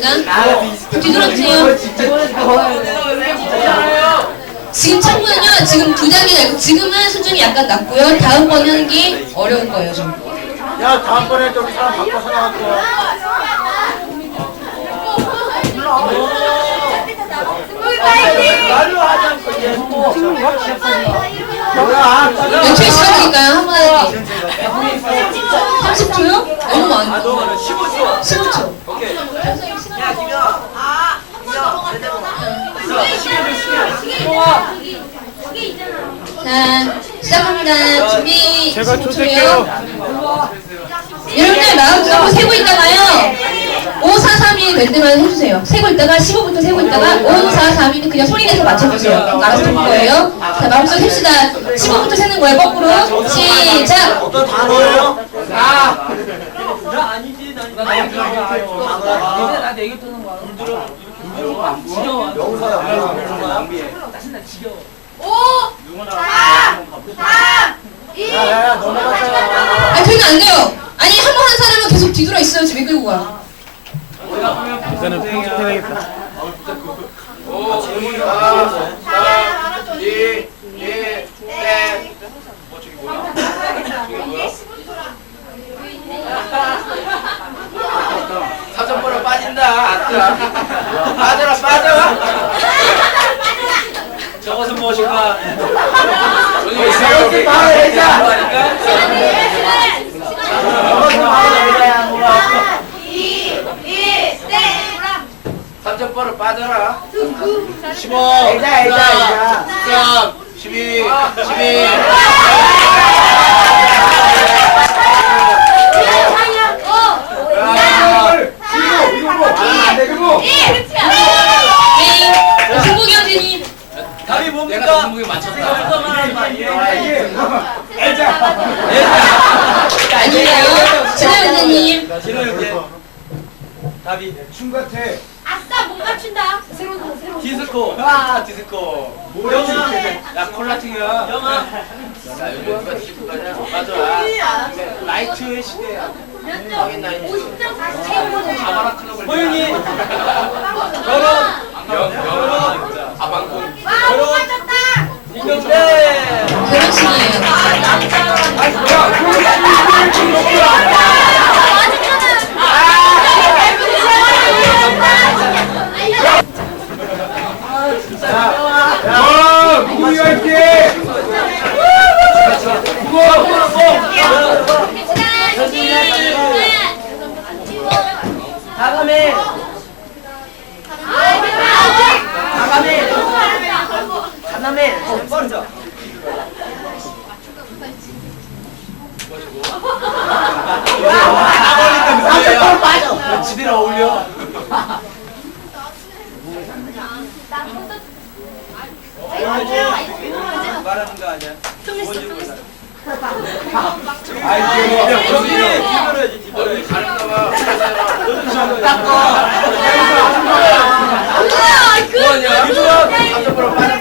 겁니다. 뒤돌아주세요. 지금 창문은요, 지금 두 단계가 있고, 지금은 수준이 약간 낮고요. 다음번에 하는 게 어려울 거예요, 좀. 야 다음번에 좀 사람 바꿔서 나갈 거야. 말로 하지 않고 이제 뭐 뭐야? 몇 초의 시간일까요? 한번 하기. 30초요? 너무 많아. 15초. 15초. 오케이. 야, 김영. 아, 김영. 제대로. 자, 시작합니다. 준비. 제가 15초요. 초대할게요. 여러분들 마음속으로 세고 있다가요. 5, 4, 3, 2될 때만 해주세요. 세고 있다가 15부터 세고 있다가 5, 4, 3, 2는 그냥 소리 내서 맞춰주세요. 알아서 될 거예요. 자, 마음속으로 셉시다. 15부터 세는 거예요. 거꾸로. 시작. 어떤 단어예요? 나 아니지. 나. 얘네 나내 얘기 뜨는 거야. 지겨워. 영사야 뭐야? 낭비해. 나 지겨워. 넘어가자. 아니, 되면 안 돼요. 아니, 한 번 한 사람은 계속 뒤돌아 있어야지. 왜 끌고 가? 편집해야겠다. 사전 보러 빠진다. 빠져라, 빠져. 저것은 무엇인가? 이렇게 말해자. 이것은 말해자. 뭐야? 사전보러 빠져라. 15. 애자 애자 애자. 13, 12, 12. 이거 이거 뭐? 안 되고. 네. 승국이 형제님. 답이 내가 뭡니까? 정국이 맞췄다. 잠깐만 말이에요. 아. 아니에요. 답이 춤 같아. 아싸 못 맞춘다. 새로운 거 새로운 거. 디스코. 아, 디스코. 영아. 야, 콜라팅이야. 영아. 자, 여기 누가 디스코 가냐? 맞아. 라이트의 시대야. 확인 라이트. 50점 다시 채우고 자바라 클럽을. 호윤이. 다감해. 다감해. 다감해. 먼저. 지들 어울려. 말하는 거 아니야? 뭔지 몰라. 아이 빠졌다.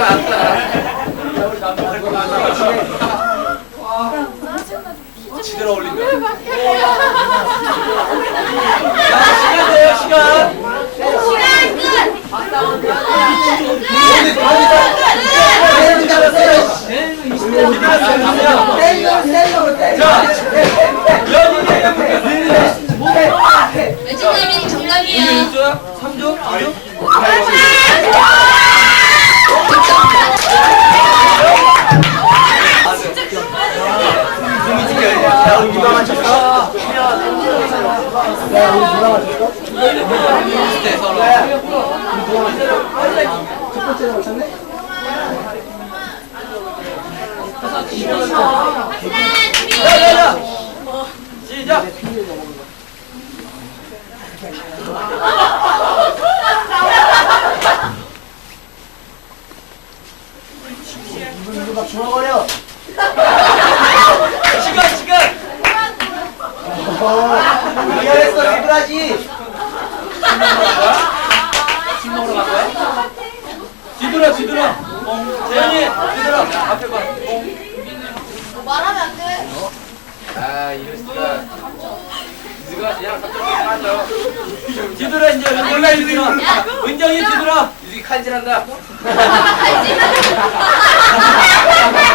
아싸. 지들 어울린다. 자, 시간 돼요, 시간. 외진남이 정답이에요. 3조? 2조? 야, 우리 누가 맞췄어? 야야야! 시작! 누가 중얼거려? 시간 시간! 미안했어, 리브라지. 술 먹으러 간 거야? 뒤돌아 뒤돌아! 어, 재현이 뒤돌아 앞에 봐. 어. 말하면 안 돼. 아, 이럴 수가. 니가 그냥 사전보러 빠져. 뒤돌아 들어 이제 은정이 이렇게 들어. 은정이 이렇게 들어. 유리 칼질한다.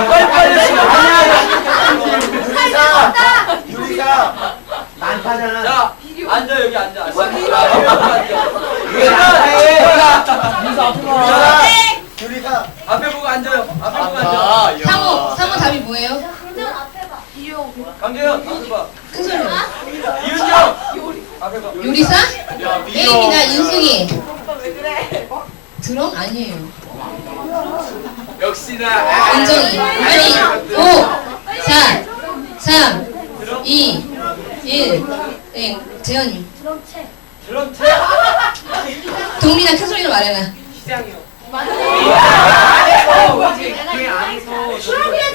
빨리 빨리 들어. 유리가 유리가 난타잖아. 자 앉아 여기 앉아. 유리가 유리가 앞에 보고 앉아요. 앞에 보고 앉아. 상호 상호 답이 뭐예요? 강재현 앞에 봐. 큰 소리로. 이은정 앞에 봐. 요리사? 게임이나 인승이. 드럼 아니에요. 역시나. 은정이. 빨리 5, 4, 3, 2, 1. 네, 재현이. 드럼 체. 동민아 큰 소리로 말해라. 그냥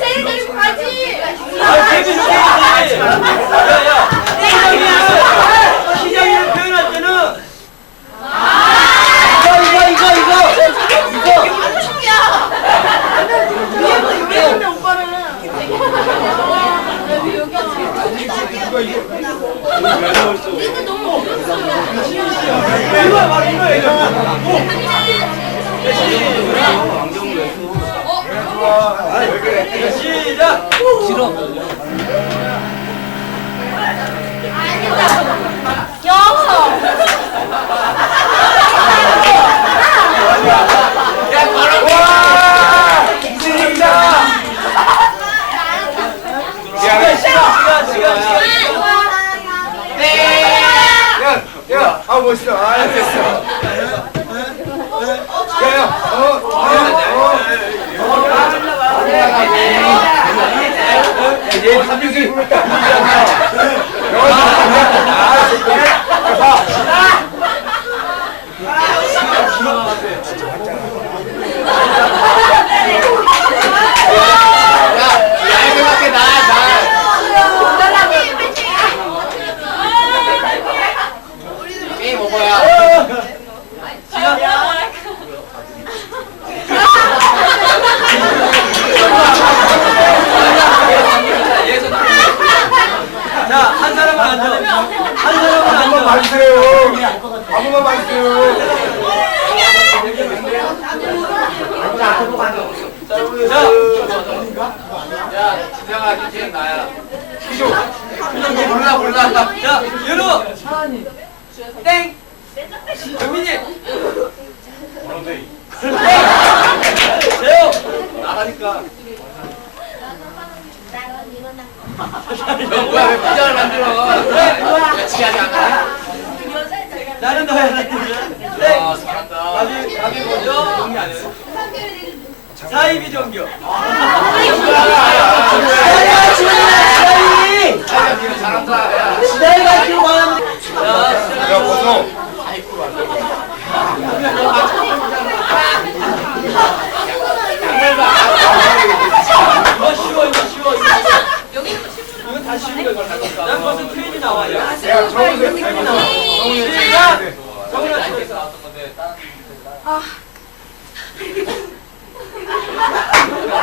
제일 데리고 가지. 아 되게 좋게 야야. 시장이를 시장이를 표현할 때는 이거 이거 이거 이거 이거 이거 말 이거 시작. 싫어. 야 바로 와! 이승입니다. 시간 시간 시간 시간 시간. 야, 아 멋있어. 아 됐어. 야, 야, 어, 어, 얘 삼육이 얇게 나 잘. 게임 오버야. 자한 사람은 앉아. 한 사람은 한 번만 앉아. 봐주세요. 한 번만 봐주세요. 자. 야 진정아 이제 나야. 이거 몰라 몰라. 자, 윤호! 땡! 정민이! 재호! 나가니까. 너 뭐야 왜 부자를 만들어? 야 지하지 않아? 나는 너야, 나는 땡! 아 잘한다. 답이, 답이 뭐죠? 정리 안 해요? 사이비 종교. 아니야 지훈이 야 니가 잘한다. 야. 지다이가 뭐하는 자, 야, 보소. 이거 쉬워, 이거 쉬워, 이거. 이거 다 쉬운 거, 벌써 트윈이 나와요. 야, 정우세 잘 보소. 시작! 정훈아, 저기서 나 왔던 건데.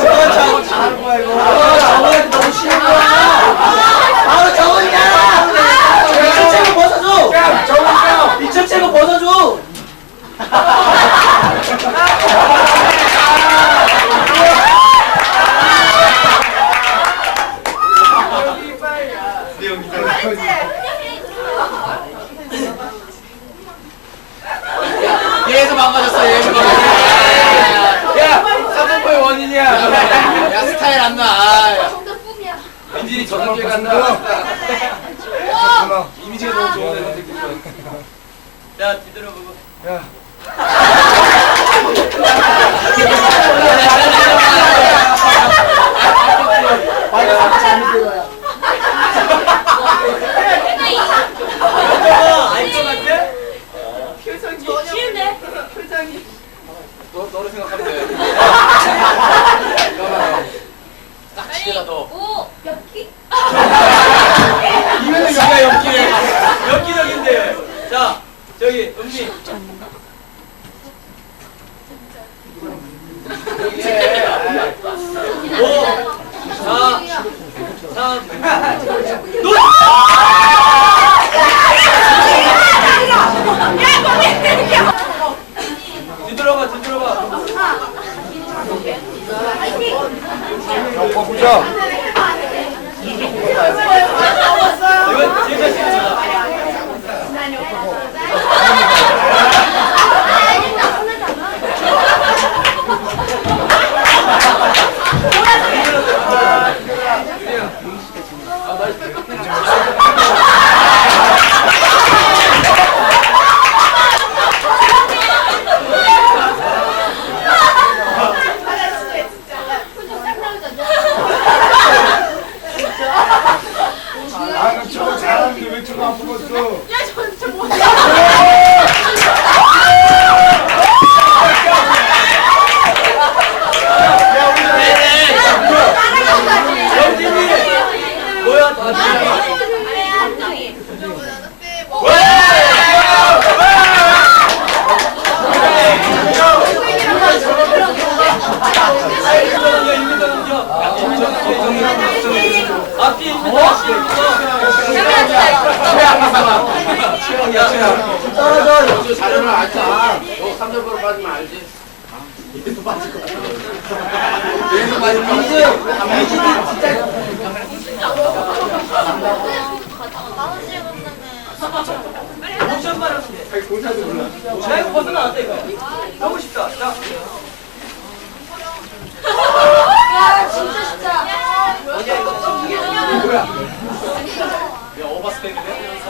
저 저거 잘하는 거야 이거 아 정원이 너무 쉬운 거야 아 정원이야 이천 채고 벗어줘 야, 정우세. 이천 채고 벗어줘 얘에서 망가졌어 얘에서 망가졌어. 야 사건보의 원인이야. 야 스타일 안 나. 아, 야. 민진이 전학교 간다. 자, 뒤돌아보고. 야? 쉬운데? 너 너를 생각하면 돼. 딱 너. 오, 엽기? 이거는 제가 엽기에 엽기적인데. 자, 저기 음식. 뒤돌아봐, 뒤돌아봐. 자, 보자. 이거 진짜 쉽지. 떨어져. 자료를 알지? 너 3점으로 빠지면 알지? 얘도 빠질 거야. 얘도 빠질 거야. 이진이 진짜 오천 만 원인데. 나 이거 벗어 나왔다 이거. 너무 쉽다. 자. 야 진짜 진짜. 야, 오버스펙인데?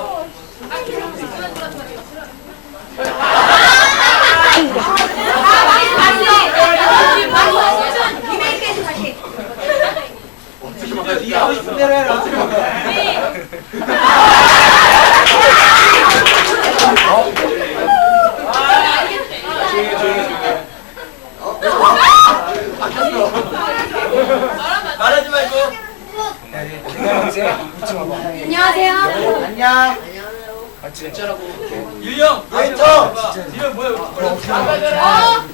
리메이크해서 다시. 네 하고 싶은 대로 해라. 말하지 말고. 안녕하세요. 안녕. 유영. 왼쪽. 이름 뭐야? 어.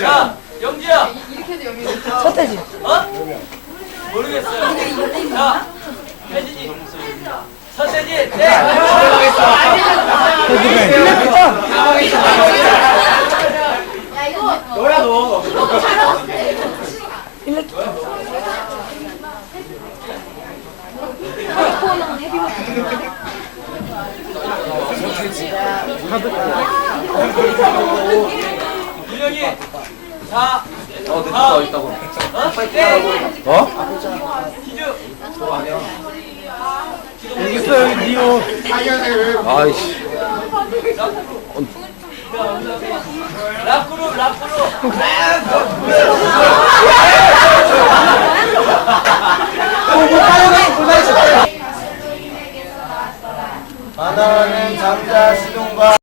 자, 영지야. 첫째지. 어? 모르겠어요. 자, 자, 어, 내 누가 있다고. 어? 어? 기주. 여기 있어, 여기 니오. 아이씨. 락으로, 락으로. 어, 뭐 바다는 잠자 시동과